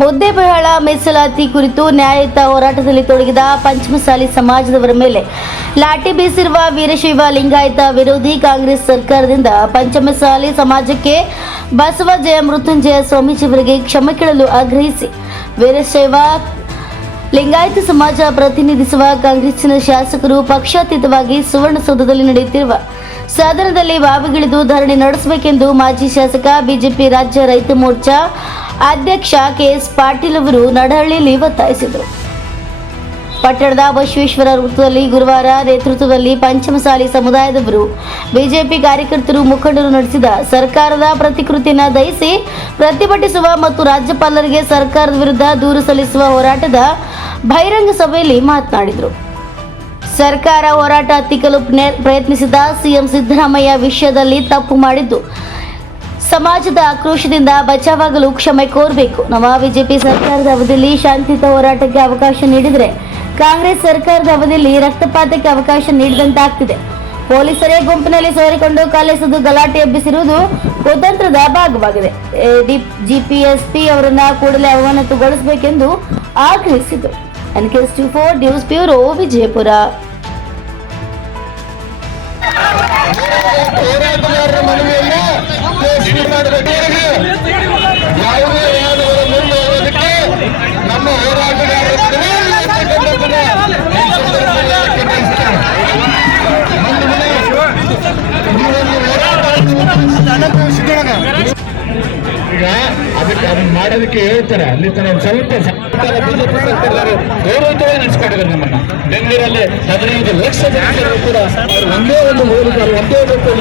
ಮುದ್ದೆಬೇಳ ಮೀಸಲಾತಿ ಕುರಿತು ನ್ಯಾಯಯುತ ಹೋರಾಟದಲ್ಲಿ ತೊಡಗಿದ ಪಂಚಮಸಾಲಿ ಸಮಾಜದವರ ಮೇಲೆ ಲಾಠಿ ಬೀಸಿರುವ ವೀರಶೈವ ಲಿಂಗಾಯತ ವಿರೋಧಿ ಕಾಂಗ್ರೆಸ್ ಸರ್ಕಾರದಿಂದ ಪಂಚಮಸಾಲಿ ಸಮಾಜಕ್ಕೆ ಬಸವ ಜಯ ಮೃತ್ಯುಂಜಯ ಸ್ವಾಮೀಜಿಯವರಿಗೆ ಕ್ಷಮೆ ಕೇಳಲು ಆಗ್ರಹಿಸಿ. ವೀರಶೈವ ಲಿಂಗಾಯತ ಸಮಾಜ ಪ್ರತಿನಿಧಿಸುವ ಕಾಂಗ್ರೆಸ್ಸಿನ ಶಾಸಕರು ಪಕ್ಷಾತೀತವಾಗಿ ಸುವರ್ಣಸೌಧದಲ್ಲಿ ನಡೆಯುತ್ತಿರುವ ಸದನದಲ್ಲಿ ಬಾವಿಗಿಳಿದು ಧರಣಿ ನಡೆಸಬೇಕೆಂದು ಮಾಜಿ ಶಾಸಕ ಬಿಜೆಪಿ ರಾಜ್ಯ ರೈತ ಮೋರ್ಚಾ ಅಧ್ಯಕ್ಷ ಕೆಎಸ್ ಪಾಟೀಲ್ ಅವರು ನಡಹಳ್ಳಿಯಲ್ಲಿ ಒತ್ತಾಯಿಸಿದರು. ಪಟ್ಟಣದ ಬಸವೇಶ್ವರ ವೃತ್ತದಲ್ಲಿ ಗುರುವಾರ ನೇತೃತ್ವದಲ್ಲಿ ಪಂಚಮಸಾಲಿ ಸಮುದಾಯದವರು ಬಿಜೆಪಿ ಕಾರ್ಯಕರ್ತರು ಮುಖಂಡರು ನಡೆಸಿದ ಸರ್ಕಾರದ ಪ್ರತಿಕೃತಿಯನ್ನು ದಹಿಸಿ ಪ್ರತಿಭಟಿಸುವ ಮತ್ತು ರಾಜ್ಯಪಾಲರಿಗೆ ಸರ್ಕಾರದ ವಿರುದ್ಧ ದೂರು ಸಲ್ಲಿಸುವ ಹೋರಾಟದ ಬಹಿರಂಗ ಸಭೆಯಲ್ಲಿ ಮಾತನಾಡಿದರು. ಸರ್ಕಾರ ಹೋರಾಟ ಹತ್ತಿಕ್ಕಲು ಪ್ರಯತ್ನಿಸಿದ ಸಿಎಂ ಸಿದ್ದರಾಮಯ್ಯ ವಿಷಯದಲ್ಲಿ ತಪ್ಪು ಮಾಡಿದ್ದು ಸಮಾಜದ ಆಕ್ರೋಶದಿಂದ ಬಚಾವಾಗಲು ಕ್ಷಮೆ ಕೋರಬೇಕು. ನಮ್ಮ ಬಿಜೆಪಿ ಸರ್ಕಾರದ ಅವಧಿಯಲ್ಲಿ ಶಾಂತಿಯುತ ಹೋರಾಟಕ್ಕೆ ಅವಕಾಶ ನೀಡಿದರೆ ಕಾಂಗ್ರೆಸ್ ಸರ್ಕಾರದ ಅವಧಿಯಲ್ಲಿ ರಕ್ತಪಾತಕ್ಕೆ ಅವಕಾಶ ನೀಡಿದಂತಾಗ್ತಿದೆ. ಪೊಲೀಸರೇ ಗುಂಪಿನಲ್ಲಿ ಸೇರಿಕೊಂಡು ಕಲೆಸೆದು ಗಲಾಟೆ ಎಬ್ಬಿಸಿರುವುದು ಕುತಂತ್ರದ ಭಾಗವಾಗಿದೆ. ಜಿಪಿಎಸ್ಪಿ ಅವರನ್ನ ಕೂಡಲೇ ಅವಮಾನತುಗೊಳಿಸಬೇಕೆಂದು ಆಗ್ರಹಿಸಿದರು. NKS two four news bureau Vijayapura. ಈಗ ಅದಕ್ಕೆ ಅದನ್ನ ಮಾಡೋದಕ್ಕೆ ಹೇಳ್ತಾರೆ. ಅಲ್ಲಿ ತನ ಸ್ವಲ್ಪ ಬಿಜೆಪಿ ಸರ್ಕಾರದವರು ನಡೆಸ್ಕೊಂಡಿದ್ದಾರೆ ನಮ್ಮನ್ನ. ಬೆಂಗಳೂರಲ್ಲಿ ಹದಿನೈದು ಲಕ್ಷ ಜನರು ಕೂಡ ಒಂದೇ ಒಂದು ಹೋಲಿದ್ದಾರೆ ಒಂದೇ ಒಂದು